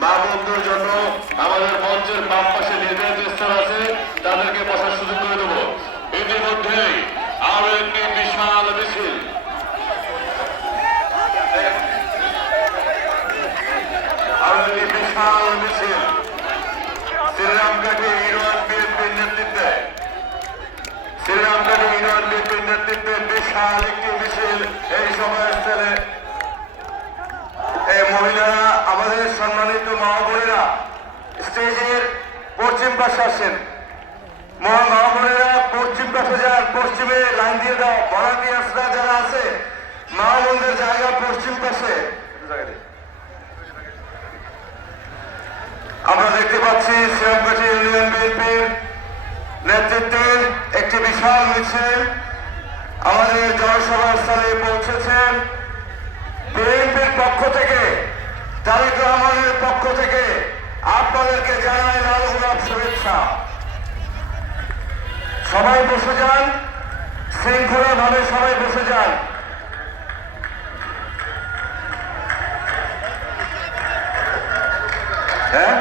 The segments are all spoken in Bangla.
মা বন্ধুর জন্য আমাদের মঞ্চের বাম পাশে নির্ধারিত স্থান আছে, তাদেরকে বসার সুযোগ করে দেবো। ইতিমধ্যেই আরো একটি বিশাল মিছিল শ্রীরামঘাটে ইউনিয়ন বিএনপির নেতৃত্বে বিশাল একটি মিছিল এই সভাস্থলে। এই মহিলারা, আমাদের সম্মানিত মা বোনেরা স্টেজের পশ্চিম পাশে আসেন। মা বোনেরা পশ্চিম পাশে যান, পশ্চিমে লাইন দিয়ে দাও। ভলান্টিয়ার্সরা যারা আছে, মা বোনদের জায়গা পশ্চিম পাশে। আমরা দেখতে পাচ্ছি শ্রীরামঘাটে ইউনিয়ন বিএনপির নেতৃত্বে একটি বিশাল মিছিল আমাদের জনসভা স্থলে পৌঁছেছেন। বিএনপির পক্ষ থেকে, তারেক রহমানের পক্ষ থেকে আপনাদেরকে জানাই লাল গোলাপ শুভেচ্ছা। সবাই বসে যান, শৃঙ্খলাভাবে সবাই বসে যান। হ্যাঁ,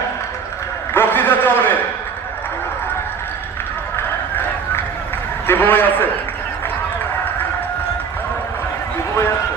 বক্তৃতা চলবে। টিপু ভাই আছে? টিপু ভাই আছে?